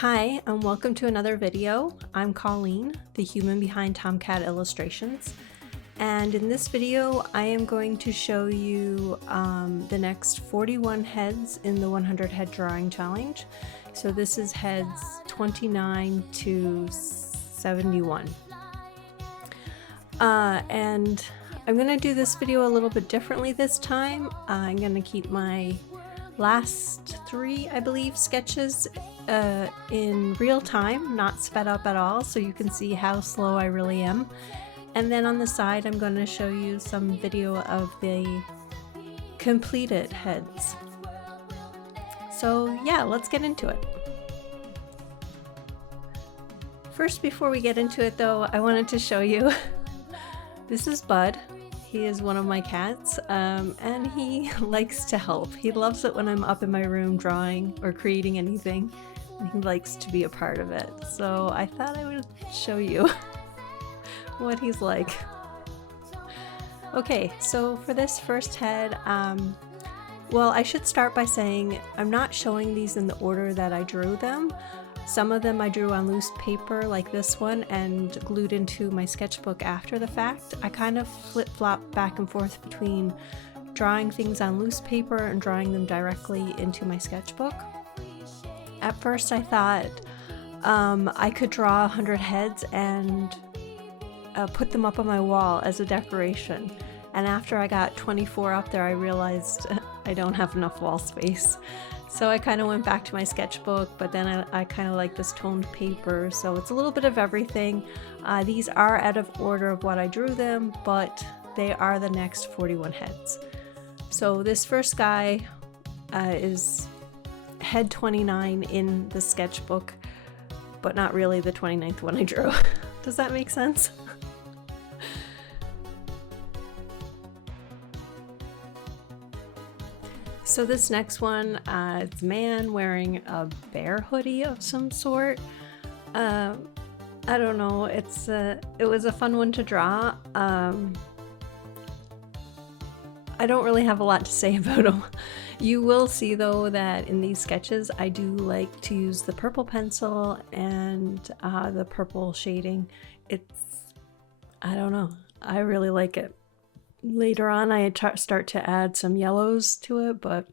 Hi, and welcome to another video. I'm Colleen, the human behind Tomcat Illustrations, and in this video I am going to show you the next 41 heads in the 100 head drawing challenge. So this is heads 29 to 71. And I'm going to do this video a little bit differently this time. I'm going to keep my last three, I believe, sketches in real time, not sped up at all, so you can see how slow I really am. And then on the side I'm going to show you some video of the completed heads. So yeah, let's get into it. First, before we get into it though, I wanted to show you this is Bud. He is one of my cats, and he likes to help. He loves it when I'm up in my room drawing or creating anything, and he likes to be a part of it. So I thought I would show you what he's like. Okay, so for this first head, well, I should start by saying I'm not showing these in the order that I drew them. Some of them I drew on loose paper like this one and glued into my sketchbook after the fact. I kind of flip-flop back and forth between drawing things on loose paper and drawing them directly into my sketchbook. At first I thought I could draw 100 heads and put them up on my wall as a decoration. And after I got 24 up there, I realized I don't have enough wall space. So I kind of went back to my sketchbook, but then I kind of like this toned paper, so it's a little bit of everything. These are out of order of what I drew them, but they are the next 41 heads. So this first guy is head 29 in the sketchbook, but not really the 29th one I drew. Does that make sense? So this next one, it's a man wearing a bear hoodie of some sort. I don't know, it was a fun one to draw. I don't really have a lot to say about him. You will see though that in these sketches I do like to use the purple pencil and the purple shading. I don't know, I really like it. Later on I start to add some yellows to it, but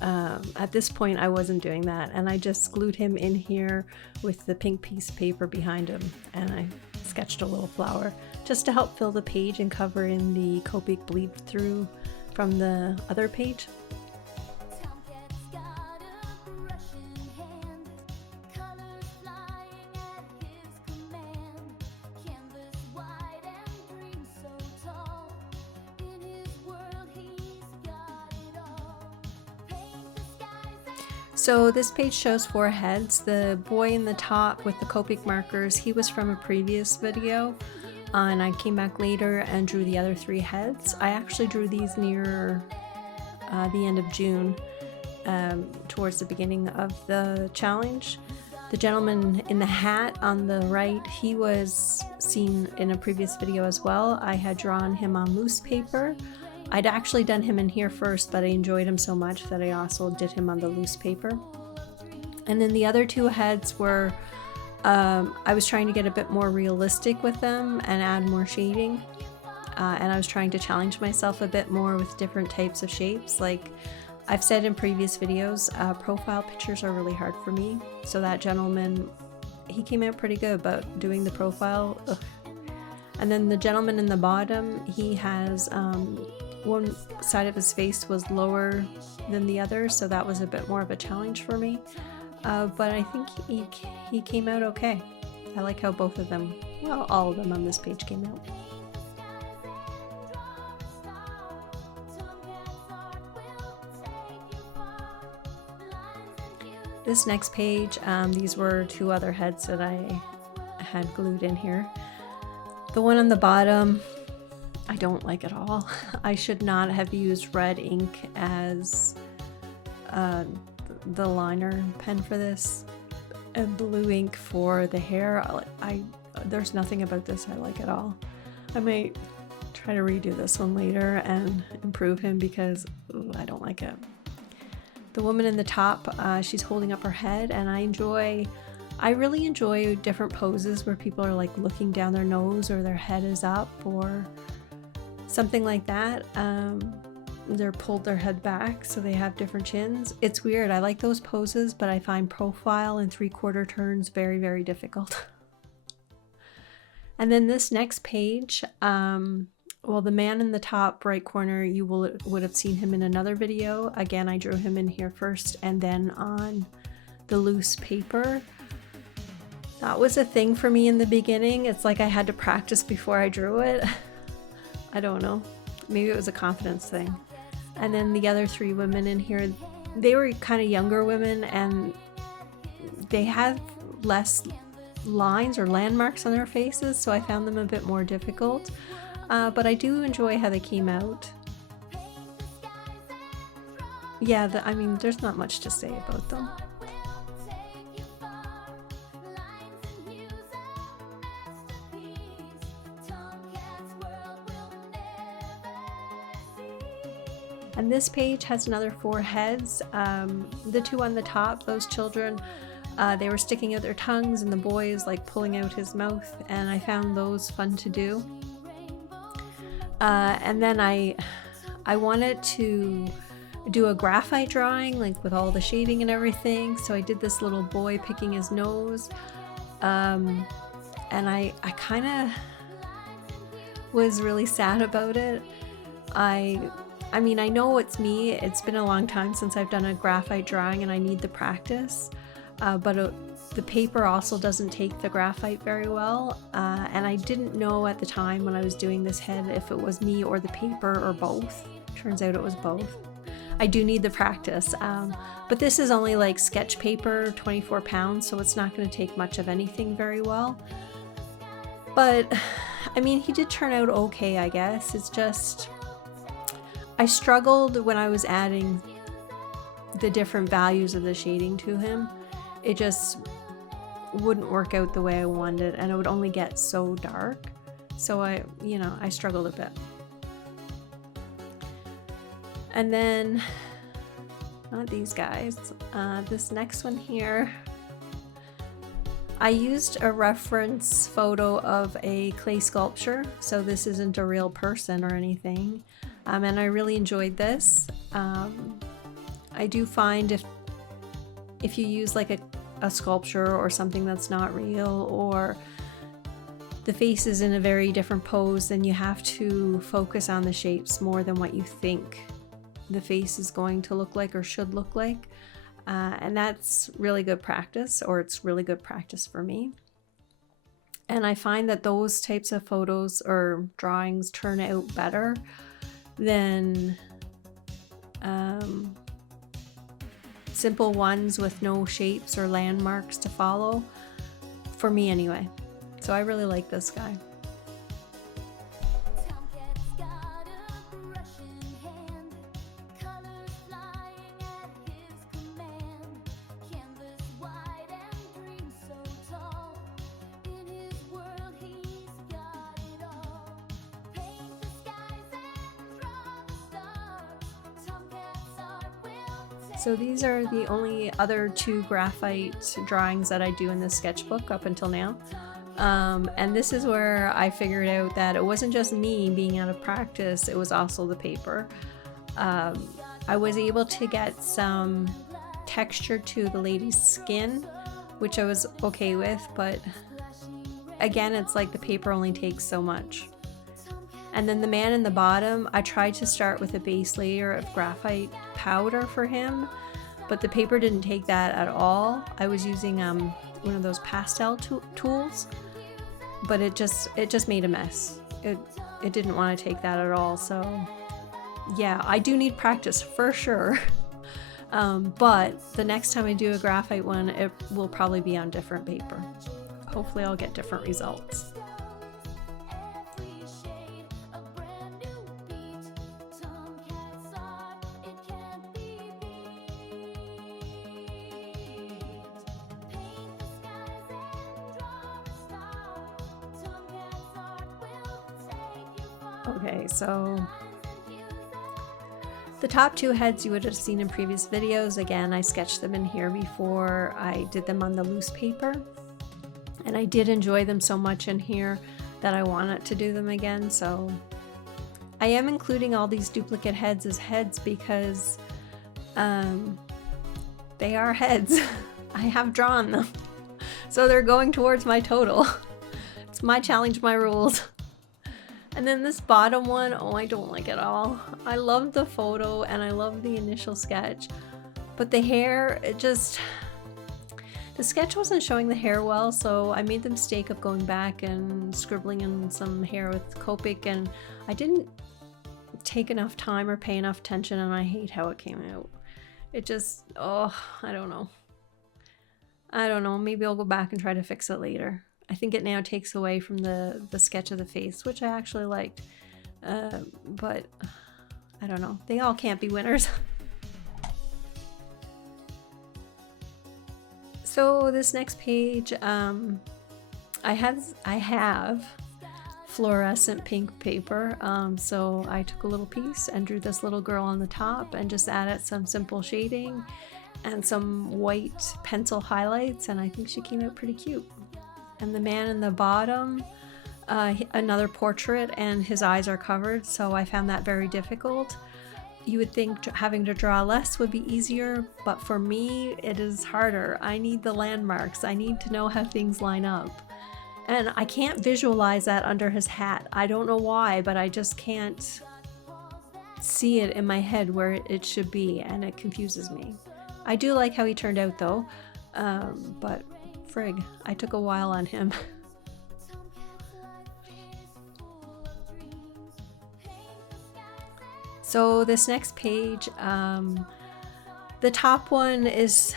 at this point I wasn't doing that, and I just glued him in here with the pink piece of paper behind him, and I sketched a little flower just to help fill the page and cover in the Copic bleed through from the other page. So this page shows 4 heads. The boy in the top with the Copic markers, he was from a previous video, and I came back later and drew the other 3 heads. I actually drew these near the end of June, towards the beginning of the challenge. The gentleman in the hat on the right, he was seen in a previous video as well. I had drawn him on loose paper. I'd actually done him in here first, but I enjoyed him so much that I also did him on the loose paper. And then the other 2 heads were, I was trying to get a bit more realistic with them and add more shading. And I was trying to challenge myself a bit more with different types of shapes. Like I've said in previous videos, profile pictures are really hard for me. So that gentleman, he came out pretty good about doing the profile. Ugh. And then the gentleman in the bottom, he has one side of his face was lower than the other, so that was a bit more of a challenge for me. But I think he came out okay. I like how both of them, well, all of them on this page came out. This next page, these were 2 other heads that I had glued in here. The one on the bottom, I don't like at all. I should not have used red ink as the liner pen for this, and blue ink for the hair. There's nothing about this I like at all. I might try to redo this one later and improve him because I don't like it. The woman in the top, she's holding up her head, and I really enjoy different poses where people are like looking down their nose or their head is up or something like that. They're pulled their head back so they have different chins. It's weird. I like those poses, but I find profile and 3/4 turns very, very difficult. And then this next page, well, the man in the top right corner, you would have seen him in another video. Again, I drew him in here first and then on the loose paper. That was a thing for me in the beginning. It's like I had to practice before I drew it. I don't know. Maybe it was a confidence thing. And then the other 3 women in here, they were kind of younger women and they had less lines or landmarks on their faces, so I found them a bit more difficult. But I do enjoy how they came out. Yeah, I mean, there's not much to say about them. And this page has another 4 heads. The 2 on the top, those children, they were sticking out their tongues and the boy is like pulling out his mouth, and I found those fun to do. And then I wanted to do a graphite drawing, like with all the shading and everything, so I did this little boy picking his nose. And I kind of was really sad about it. I mean, I know it's me. It's been a long time since I've done a graphite drawing and I need the practice, but the paper also doesn't take the graphite very well, and I didn't know at the time when I was doing this head if it was me or the paper or both. Turns out it was both. I do need the practice, but this is only like sketch paper, 24 pounds, so it's not going to take much of anything very well. But I mean, he did turn out okay, I guess. It's just I struggled when I was adding the different values of the shading to him. It just wouldn't work out the way I wanted, and it would only get so dark. So I struggled a bit. And then, not these guys, this next one here, I used a reference photo of a clay sculpture, so this isn't a real person or anything. And I really enjoyed this. I do find if you use like a sculpture or something that's not real, or the face is in a very different pose, then you have to focus on the shapes more than what you think the face is going to look like or should look like. And that's really good practice, or it's really good practice for me. And I find that those types of photos or drawings turn out better than simple ones with no shapes or landmarks to follow, for me anyway. So I really like this guy. So these are the only other 2 graphite drawings that I do in this sketchbook up until now. And this is where I figured out that it wasn't just me being out of practice, it was also the paper. I was able to get some texture to the lady's skin, which I was okay with, but again, it's like the paper only takes so much. And then the man in the bottom, I tried to start with a base layer of graphite powder for him, but the paper didn't take that at all. I was using one of those pastel tools, but it just made a mess. It didn't want to take that at all. So yeah, I do need practice for sure. But the next time I do a graphite one, it will probably be on different paper. Hopefully I'll get different results. Okay, so The top two heads you would have seen in previous videos. Again, I sketched them in here before I did them on the loose paper. And I did enjoy them so much in here that I wanted to do them again. So I am including all these duplicate heads as heads because they are heads. I have drawn them. So they're going towards my total. It's my challenge, my rules. And then this bottom one, oh, I don't like it at all. I love the photo and I love the initial sketch, but the hair, the sketch wasn't showing the hair well, so I made the mistake of going back and scribbling in some hair with Copic, and I didn't take enough time or pay enough attention, and I hate how it came out. It just, oh, I don't know. Maybe I'll go back and try to fix it later. I think it now takes away from the sketch of the face, which I actually liked. But I don't know. They all can't be winners. So this next page, I have fluorescent pink paper. So I took a little piece and drew this little girl on the top and just added some simple shading and some white pencil highlights, and I think she came out pretty cute. And the man in the bottom, another portrait, and his eyes are covered, so I found that very difficult. You would think having to draw less would be easier, but for me it is harder. I need the landmarks. I need to know how things line up. And I can't visualize that under his hat. I don't know why, but I just can't see it in my head where it should be, and it confuses me. I do like how he turned out though, but frig, I took a while on him. So this next page, the top one is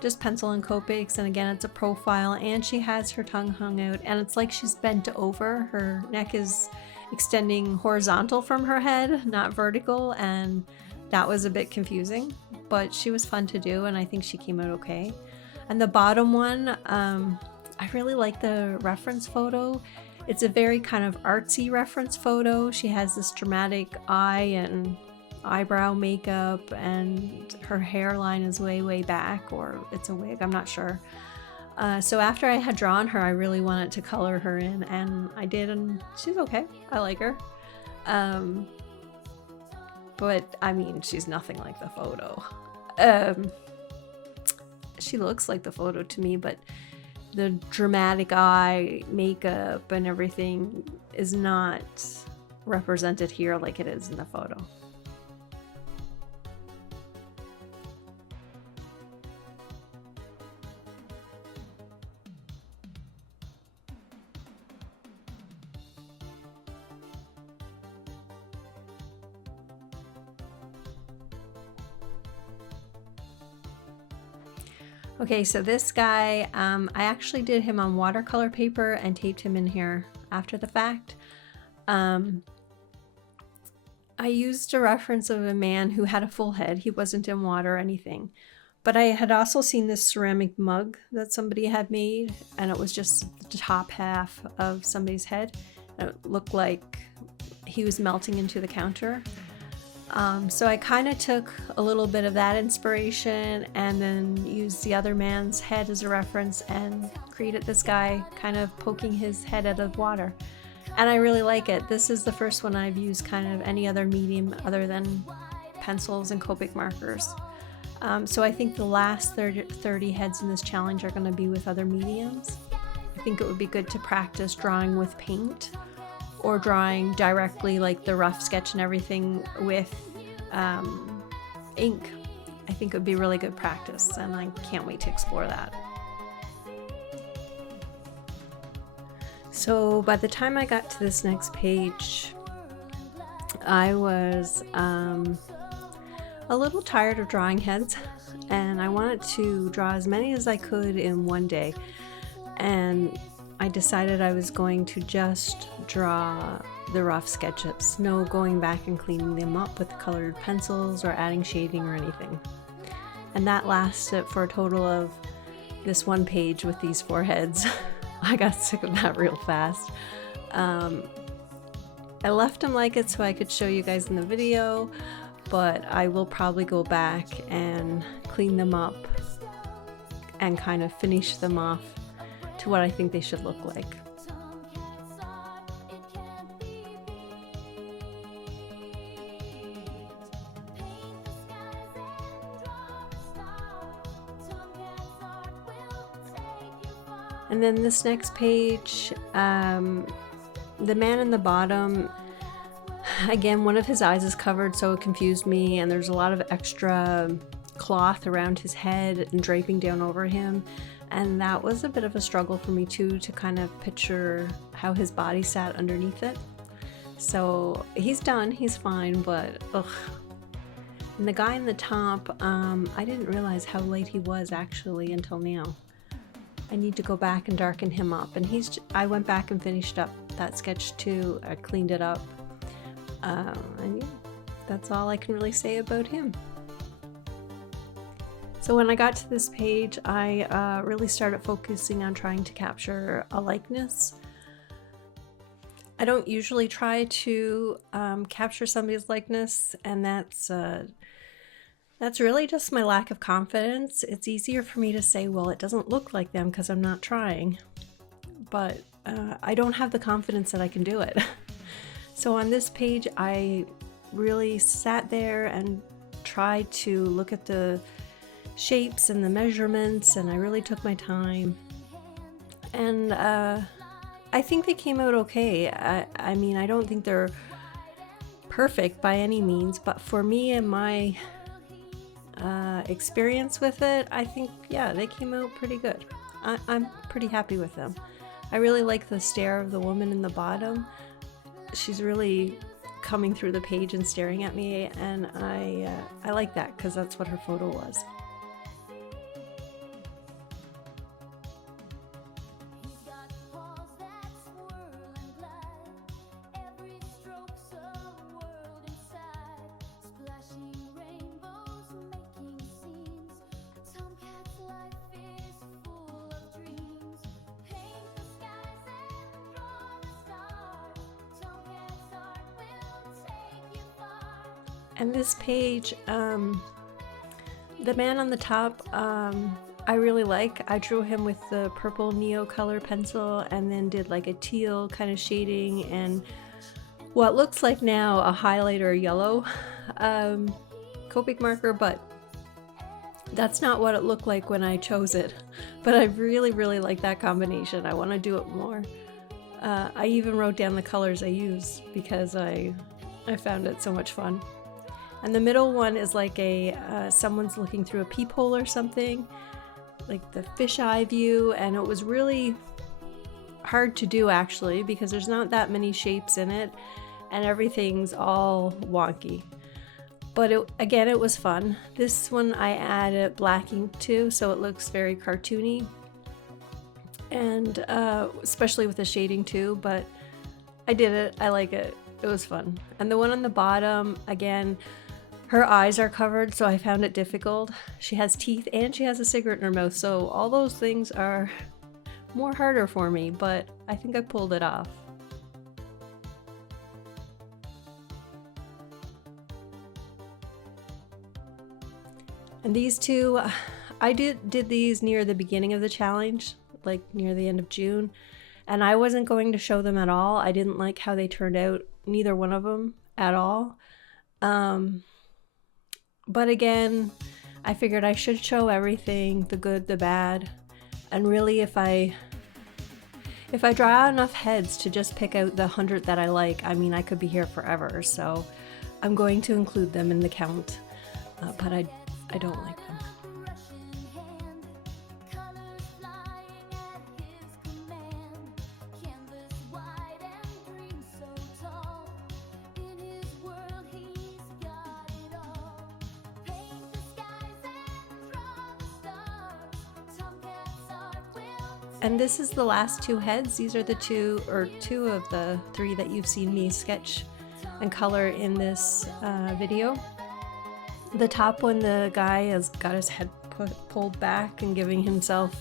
just pencil and Copics, and again it's a profile, and she has her tongue hung out, and it's like she's bent over. Her neck is extending horizontal from her head, not vertical, and that was a bit confusing, but she was fun to do, and I think she came out okay. And the bottom one, I really like the reference photo. It's a very kind of artsy reference photo. She has this dramatic eye and eyebrow makeup, and her hairline is way back, or it's a wig, I'm not sure. So after I had drawn her, I really wanted to color her in, and I did, and she's okay. I like her. But I mean, she's nothing like the photo. She looks like the photo to me, but the dramatic eye makeup and everything is not represented here like it is in the photo. Okay, so this guy, I actually did him on watercolor paper and taped him in here after the fact. I used a reference of a man who had a full head. He wasn't in water or anything. But I had also seen this ceramic mug that somebody had made, and it was just the top half of somebody's head. It looked like he was melting into the counter. So I kind of took a little bit of that inspiration and then used the other man's head as a reference and created this guy kind of poking his head out of water. And I really like it. This is the first one I've used kind of any other medium other than pencils and Copic markers. So I think the last 30 heads in this challenge are going to be with other mediums. I think it would be good to practice drawing with paint, or drawing directly like the rough sketch and everything with ink. I think it would be really good practice, and I can't wait to explore that. So by the time I got to this next page, I was a little tired of drawing heads, and I wanted to draw as many as I could in one day. And I decided I was going to just draw the rough sketches, no going back and cleaning them up with colored pencils or adding shading or anything. And that lasted for a total of this one page with these 4 heads. I got sick of that real fast. I left them like it so I could show you guys in the video, but I will probably go back and clean them up and kind of finish them off to what I think they should look like. And then this next page, the man in the bottom, again, one of his eyes is covered, so it confused me, and there's a lot of extra cloth around his head and draping down over him, and that was a bit of a struggle for me too, to kind of picture how his body sat underneath it. So he's done, he's fine, but ugh. And the guy in the top, I didn't realize how light he was actually until now. I need to go back and darken him up, and I went back and finished up that sketch too. I cleaned it up, and yeah, that's all I can really say about him. So when I got to this page, I really started focusing on trying to capture a likeness. I don't usually try to capture somebody's likeness, and that's really just my lack of confidence. It's easier for me to say, well, it doesn't look like them because I'm not trying, but I don't have the confidence that I can do it. So on this page, I really sat there and tried to look at the shapes and the measurements, and I really took my time. And I think they came out okay. I mean, I don't think they're perfect by any means, but for me and my experience with it, I think, yeah, they came out pretty good. I'm pretty happy with them. I really like the stare of the woman in the bottom. She's really coming through the page and staring at me, and I like that because that's what her photo was. And this page, the man on the top, I really like. I drew him with the purple Neo color pencil and then did like a teal kind of shading and what looks like now a highlighter yellow Copic marker, but that's not what it looked like when I chose it. But I really, really like that combination. I want to do it more. I even wrote down the colors I use because I found it so much fun. And the middle one is like someone's looking through a peephole or something, like the fisheye view, and it was really hard to do actually because there's not that many shapes in it and everything's all wonky. But again, it was fun. This one I added black ink to, so it looks very cartoony, and especially with the shading too, but I did it. I like it. It was fun. And the one on the bottom, again, her eyes are covered, so I found it difficult. She has teeth and she has a cigarette in her mouth, so all those things are more harder for me, but I think I pulled it off. And these two, I did these near the beginning of the challenge, like near the end of June, and I wasn't going to show them at all. I didn't like how they turned out, neither one of them at all. But again, I figured I should show everything, the good, the bad, and really if I draw out enough heads to just pick out the 100 that I like, I mean, I could be here forever, so I'm going to include them in the count, but I don't like them. And this is the last two heads. These are the two of the three that you've seen me sketch and color in this video. The top one, the guy has got his head pulled back and giving himself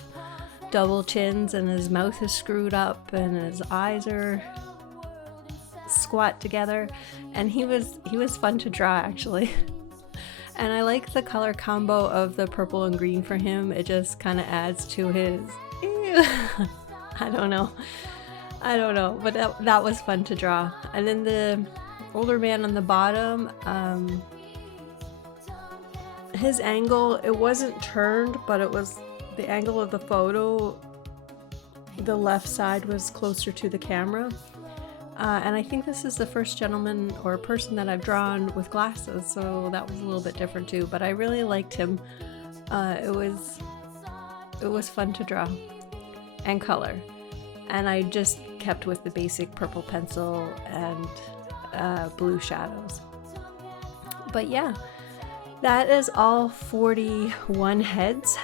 double chins, and his mouth is screwed up and his eyes are squat together, and he was fun to draw actually. And I like the color combo of the purple and green for him. It just kind of adds to his, ew. I don't know, but that was fun to draw. And then the older man on the bottom, his angle, it wasn't turned, but it was the angle of the photo. The left side was closer to the camera. And I think this is the first gentleman or person that I've drawn with glasses, so that was a little bit different too, but I really liked him. It was fun to draw and color. And I just kept with the basic purple pencil and blue shadows. But yeah, that is all 41 heads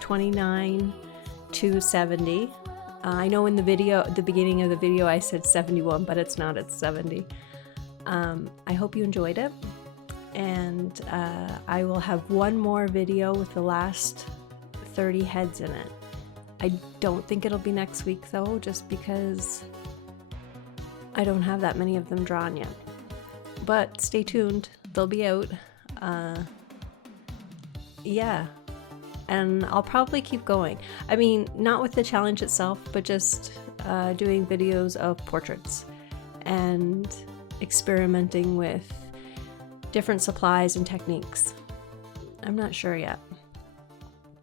29 to 70. I know in the video, at the beginning of the video, I said 71, but it's not, it's 70. I hope you enjoyed it. And I will have one more video with the last 30 heads in it. I don't think it'll be next week though, just because I don't have that many of them drawn yet. But stay tuned, they'll be out. Yeah. And I'll probably keep going. I mean, not with the challenge itself, but just doing videos of portraits and experimenting with different supplies and techniques. I'm not sure yet,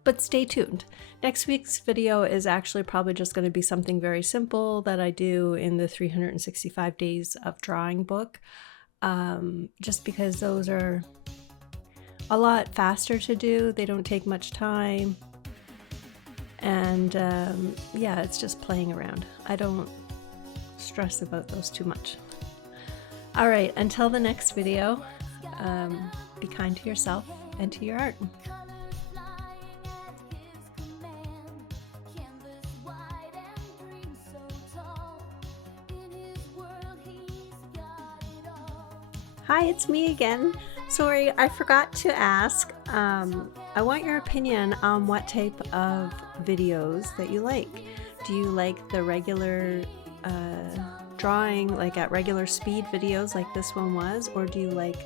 but stay tuned. Next week's video is actually probably just going to be something very simple that I do in the 365 days of drawing book, just because those are a lot faster to do. They don't take much time. And yeah, it's just playing around. I don't stress about those too much. All right, until the next video, be kind to yourself and to your art. Hi, it's me again. Sorry, I forgot to ask. I want your opinion on what type of videos that you like. Do you like the regular drawing, like at regular speed videos like this one was, or do you like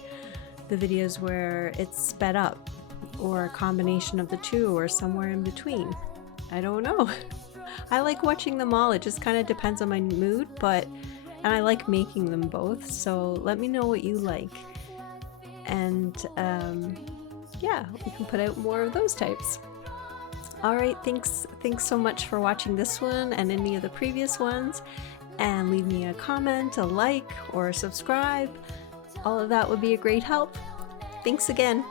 the videos where it's sped up, or a combination of the two, or somewhere in between? I don't know. I like watching them all. It just kind of depends on my mood, and I like making them both, so let me know what you like. And yeah, we can put out more of those types. All right, thanks so much for watching this one and any of the previous ones, and leave me a comment, a like, or a subscribe. All of that would be a great help. Thanks again.